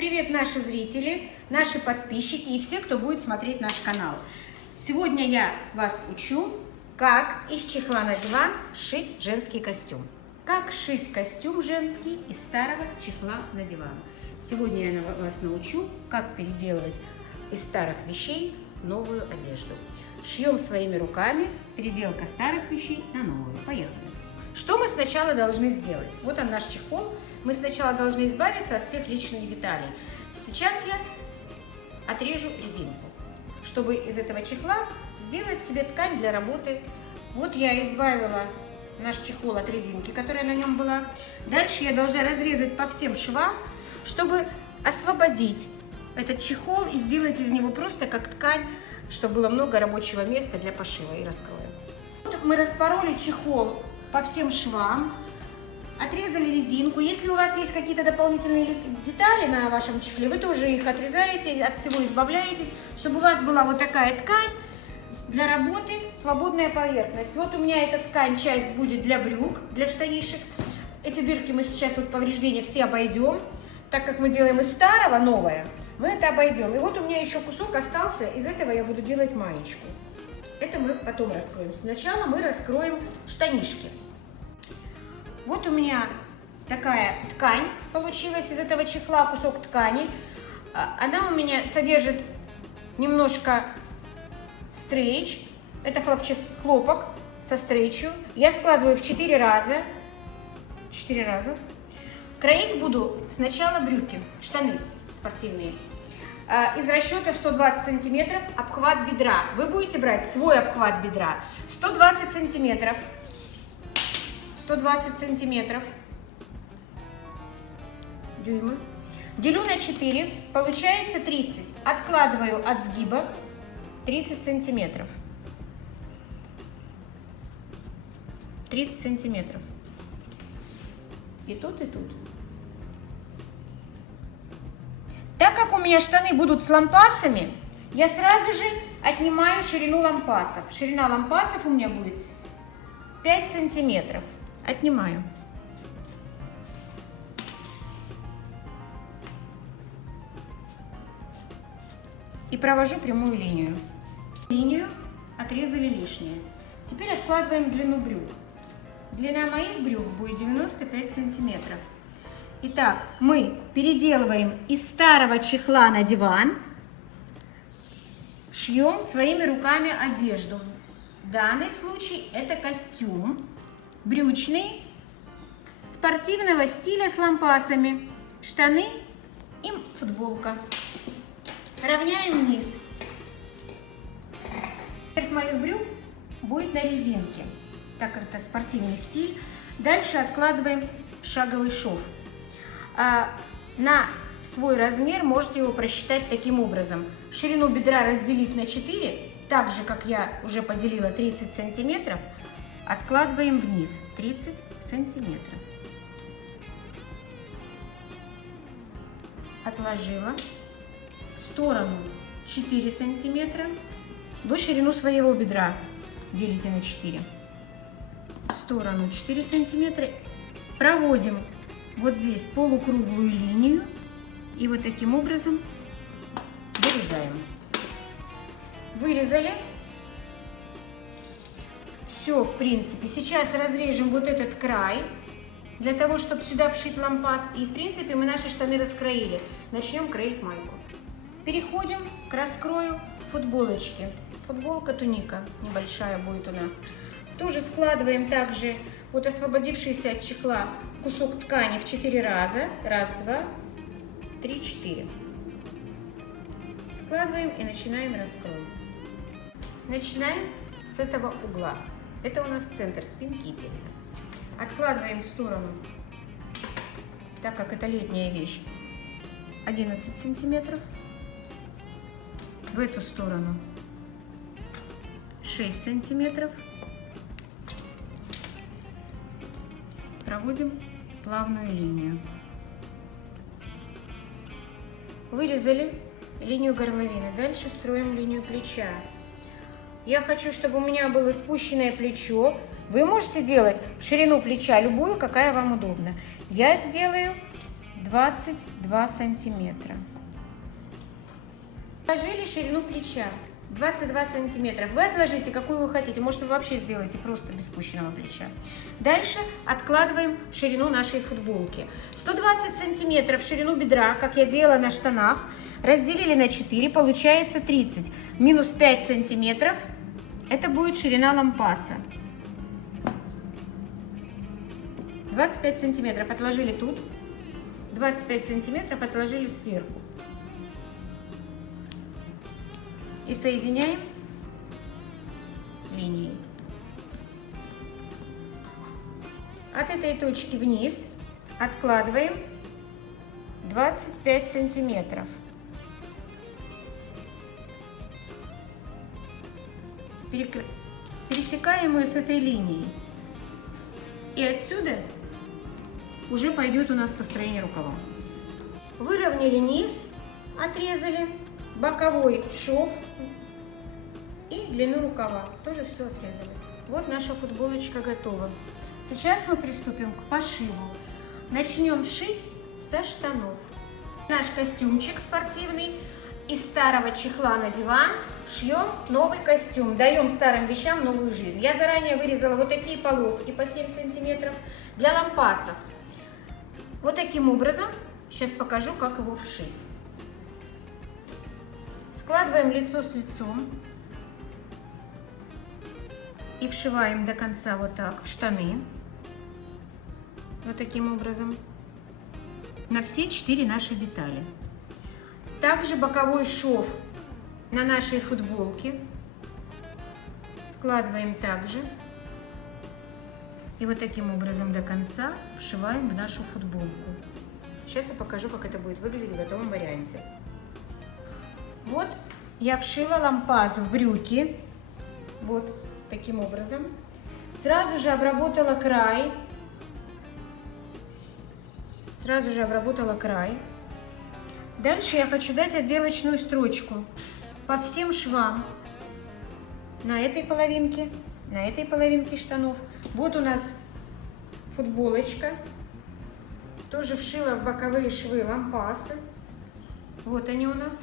привет, наши зрители, наши подписчики и все, кто будет смотреть наш канал. Сегодня я вас учу, как из чехла на диван шить женский костюм. Как шить костюм женский из старого чехла на диван. Сегодня я вас научу, как переделывать из старых вещей новую одежду. Шьем своими руками, переделка старых вещей на новую. Поехали. Что мы сначала должны сделать? Вот он наш чехол. Мы сначала должны избавиться от всех лишних деталей. Сейчас я отрежу резинку, чтобы из этого чехла сделать себе ткань для работы. Вот я избавила наш чехол от резинки, которая на нем была. Дальше я должна разрезать по всем швам, чтобы освободить этот чехол и сделать из него просто как ткань, чтобы было много рабочего места для пошива и раскроя. Вот мы распороли чехол по всем швам, отрезали резинку. Если у вас есть какие-то дополнительные детали на вашем чехле, вы тоже их отрезаете, от всего избавляетесь, чтобы у вас была вот такая ткань для работы, свободная поверхность. Вот у меня эта ткань, часть будет для брюк, для штанишек. Эти дырки мы сейчас, вот повреждения все обойдем. Так как мы делаем из старого новое, мы это обойдем. И вот у меня еще кусок остался, из этого я буду делать маечку. Это мы потом раскроем. Сначала мы раскроем штанишки. Вот у меня такая ткань получилась из этого чехла, кусок ткани. Она у меня содержит немножко стрейч. Это хлопок со стрейчью. Я складываю в 4 раза. 4 раза. Кроить буду сначала брюки, штаны спортивные. Из расчета 120 сантиметров обхват бедра. Вы будете брать свой обхват бедра. 120 сантиметров. 120 сантиметров. Дюймы. Делю на 4. Получается 30. Откладываю от сгиба 30 сантиметров. 30 сантиметров. И тут, и тут. Так как у меня штаны будут с лампасами, я сразу же отнимаю ширину лампасов. Ширина лампасов у меня будет 5 сантиметров. Отнимаю. И провожу прямую линию. Линию отрезали лишнее. Теперь откладываем длину брюк. Длина моих брюк будет 95 сантиметров. Итак, мы переделываем из старого чехла на диван, шьем своими руками одежду. В данный случай это костюм брючный, спортивного стиля с лампасами, штаны и футболка. Равняем низ. Верх моих брюк будет на резинке, так как это спортивный стиль. Дальше откладываем шаговый шов. На свой размер можете его просчитать таким образом. Ширину бедра разделив на 4, так же, как я уже поделила 30 сантиметров, откладываем вниз 30 сантиметров. Отложила. В сторону 4 сантиметра. Вы ширину своего бедра делите на 4. В сторону 4 сантиметра. Проводим вот здесь полукруглую линию и вот таким образом вырезаем. Вырезали. Все, в принципе. Сейчас разрежем вот этот край, для того, чтобы сюда вшить лампас. И, в принципе, мы наши штаны раскроили. Начнем кроить майку. Переходим к раскрою футболочки. Футболка, туника небольшая будет у нас. Тоже складываем также вот освободившийся от чехла кусок ткани в 4 раза. Раз, два, три, 4. Складываем и начинаем раскрой. Начинаем с этого угла. Это у нас центр спинки и петли. Откладываем в сторону, так как это летняя вещь, 11 сантиметров. В эту сторону 6 сантиметров. Проводим плавную линию. Вырезали линию горловины. Дальше строим линию плеча. Я хочу, чтобы у меня было спущенное плечо. Вы можете делать ширину плеча любую, какая вам удобна. Я сделаю 22 сантиметра. Отложили ширину плеча 22 сантиметра. Вы отложите, какую вы хотите. Может, вы вообще сделаете просто без спущенного плеча. Дальше откладываем ширину нашей футболки. 120 сантиметров ширину бедра, как я делала на штанах, разделили на 4, получается 30. Минус 5 сантиметров, это будет ширина лампаса. 25 сантиметров отложили тут, 25 сантиметров отложили сверху. И соединяем линией. От этой точки вниз откладываем 25 сантиметров. Пересекаем ее с этой линией. И отсюда уже пойдет у нас построение рукава. Выровняли низ, отрезали боковой шов и длину рукава. Тоже все отрезали. Вот наша футболочка готова. Сейчас мы приступим к пошиву. Начнем шить со штанов. Наш костюмчик спортивный. Из старого чехла на диван шьем новый костюм. Даем старым вещам новую жизнь. Я заранее вырезала вот такие полоски по 7 сантиметров для лампасов. Вот таким образом. Сейчас покажу, как его вшить. Складываем лицо с лицом и вшиваем до конца вот так в штаны. Вот таким образом. На все 4 наши детали. Также боковой шов на нашей футболке складываем также. И вот таким образом до конца вшиваем в нашу футболку. Сейчас я покажу, как это будет выглядеть в готовом варианте. Вот я вшила лампас в брюки. Вот таким образом. Сразу же обработала край. Дальше я хочу дать отделочную строчку по всем швам. На этой половинке штанов. Вот у нас футболочка. Тоже вшила в боковые швы лампасы. Вот они у нас.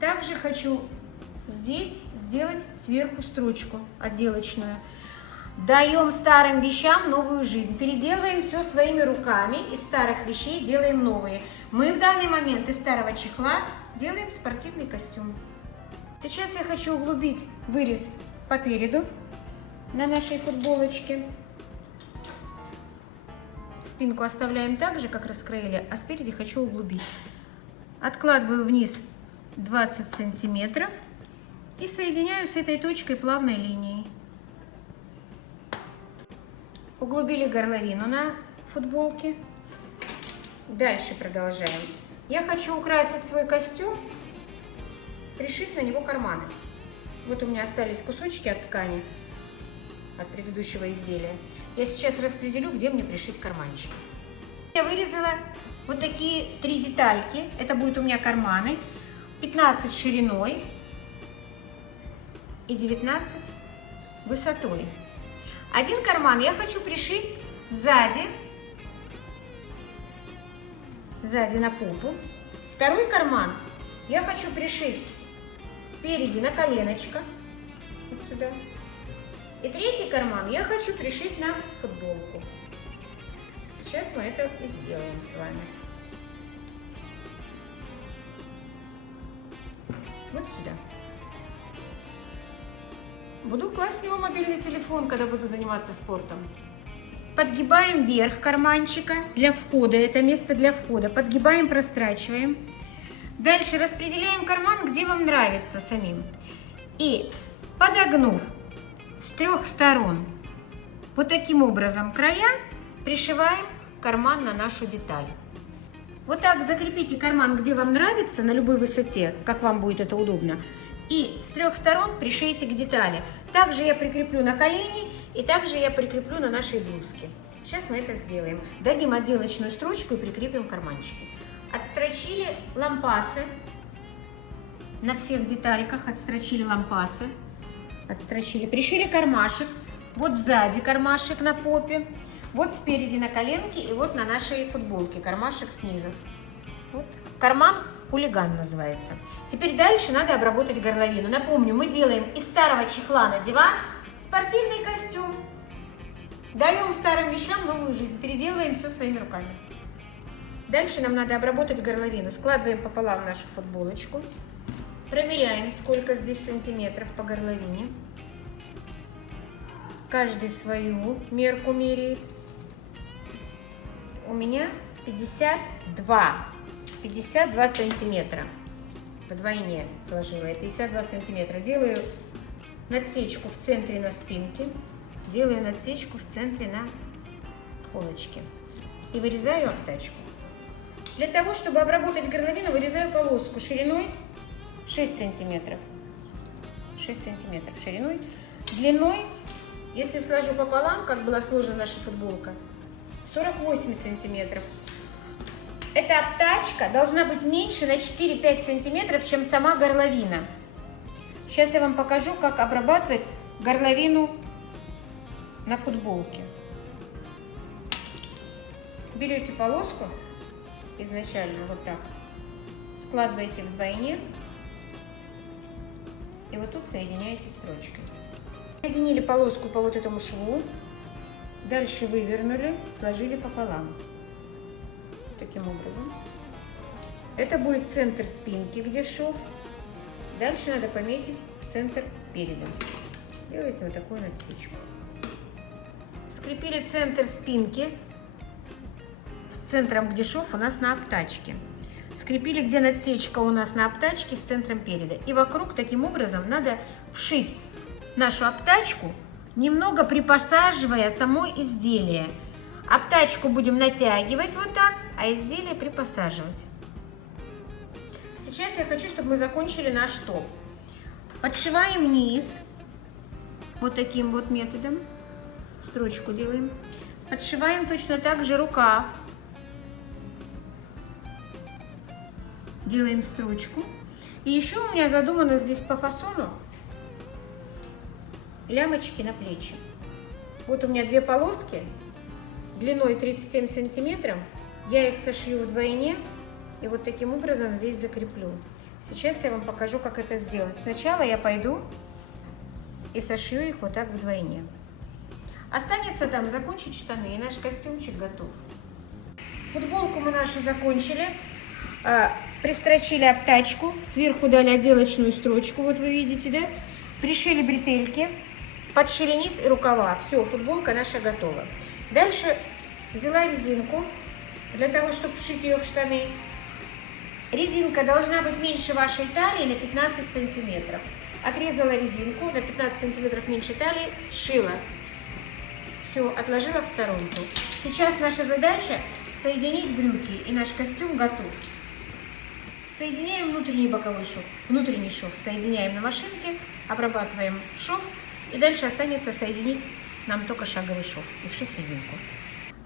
Также хочу здесь сделать сверху строчку отделочную. Даем старым вещам новую жизнь. Переделываем все своими руками. Из старых вещей делаем новые. Мы в данный момент из старого чехла делаем спортивный костюм. Сейчас я хочу углубить вырез по переду на нашей футболочке. Спинку оставляем так же, как раскроили, а спереди хочу углубить. Откладываю вниз 20 сантиметров и соединяю с этой точкой плавной линией. Углубили горловину на футболке. Дальше продолжаем. Я хочу украсить свой костюм, пришив на него карманы. Вот у меня остались кусочки от ткани, от предыдущего изделия. Я сейчас распределю, где мне пришить карманчик. Я вырезала вот такие 3 детальки. Это будут у меня карманы. 15 шириной и 19 высотой. Один карман я хочу пришить сзади на попу. Второй карман я хочу пришить спереди на коленочко, вот сюда. И третий карман я хочу пришить на футболку. Сейчас мы это и сделаем с вами. Вот сюда. Буду класть в него мобильный телефон, когда буду заниматься спортом. Подгибаем вверх карманчика для входа. Это место для входа. Подгибаем, прострачиваем. Дальше распределяем карман, где вам нравится самим. И подогнув с 3 сторон вот таким образом края, пришиваем карман на нашу деталь. Вот так закрепите карман, где вам нравится, на любой высоте, как вам будет это удобно. И с 3 сторон пришейте к детали. Также я прикреплю на колени и также я прикреплю на нашей блузке. Сейчас мы это сделаем. Дадим отделочную строчку и прикрепим карманчики. Отстрочили лампасы. На всех детальках отстрочили лампасы. Отстрочили. Пришили кармашек. Вот сзади кармашек на попе. Вот спереди на коленке и вот на нашей футболке, кармашек снизу. Вот. Карман хулиган называется. Теперь дальше надо обработать горловину. Напомню, мы делаем из старого чехла на диван спортивный костюм. Даем старым вещам новую жизнь, переделываем все своими руками. Дальше нам надо обработать горловину. Складываем пополам нашу футболочку. Промеряем, сколько здесь сантиметров по горловине. Каждый свою мерку меряет. У меня 52 сантиметра. Вдвойне сложила я 52 сантиметра. Делаю надсечку в центре на спинке. Делаю надсечку в центре на полочке. И вырезаю обтачку. Для того, чтобы обработать горловину, вырезаю полоску шириной 6 сантиметров. 6 сантиметров шириной. Длиной, если сложу пополам, как была сложена наша футболка, 48 сантиметров. Эта обтачка должна быть меньше на 4-5 сантиметров, чем сама горловина. Сейчас я вам покажу, как обрабатывать горловину на футболке. Берете полоску изначально вот так, складываете вдвойне и вот тут соединяете строчкой. Соединили полоску по вот этому шву, дальше вывернули, сложили пополам. Таким образом. Это будет центр спинки, где шов. Дальше надо пометить центр переда. Делайте вот такую надсечку. Скрепили центр спинки с центром, где шов у нас на обтачке. Скрепили, где надсечка у нас на обтачке, с центром переда. И вокруг таким образом надо вшить нашу обтачку, немного припосаживая само изделие. Обтачку будем натягивать вот так, а изделие припосаживать. Сейчас я хочу, чтобы мы закончили наш топ. Подшиваем низ вот таким вот методом. Строчку делаем. Подшиваем точно так же рукав. Делаем строчку. И еще у меня задумано здесь по фасону лямочки на плечи. Вот у меня две полоски длиной 37 сантиметров. Я их сошью вдвойне и вот таким образом здесь закреплю. Сейчас я вам покажу, как это сделать. Сначала я пойду и сошью их вот так вдвойне. Останется там закончить штаны, и наш костюмчик готов. Футболку мы нашу закончили. Пристрочили обтачку, сверху дали отделочную строчку, вот вы видите, да? Пришили бретельки, подшили низ и рукава. Все, футболка наша готова. Дальше взяла резинку для того, чтобы вшить ее в штаны. Резинка должна быть меньше вашей талии на 15 сантиметров. Отрезала резинку на 15 сантиметров меньше талии, сшила. Все, отложила в сторонку. Сейчас наша задача соединить брюки, и наш костюм готов. Соединяем внутренний боковой шов. Внутренний шов соединяем на машинке, обрабатываем шов, и дальше останется соединить нам только шаговый шов и вшить резинку.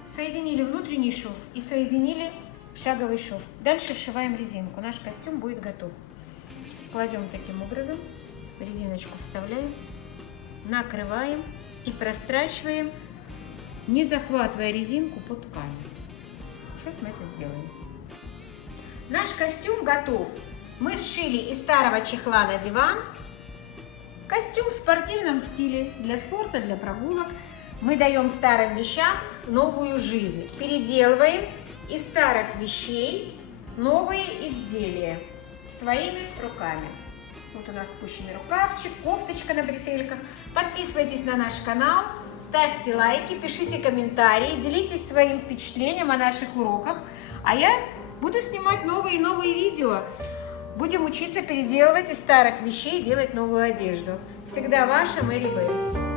Соединили внутренний шов и соединили шаговый шов. Дальше вшиваем резинку. Наш костюм будет готов. Кладем таким образом, резиночку вставляем, накрываем и прострачиваем, не захватывая резинку по ткани. Сейчас мы это сделаем. Наш костюм готов. Мы сшили из старого чехла на диван костюм в спортивном стиле, для спорта, для прогулок. Мы даем старым вещам новую жизнь. Переделываем из старых вещей новые изделия своими руками. Вот у нас спущенный рукавчик, кофточка на бретельках. Подписывайтесь на наш канал, ставьте лайки, пишите комментарии, делитесь своим впечатлением о наших уроках. А я буду снимать новые и новые видео. Будем учиться переделывать из старых вещей, делать новую одежду. Всегда ваша Мэри Б.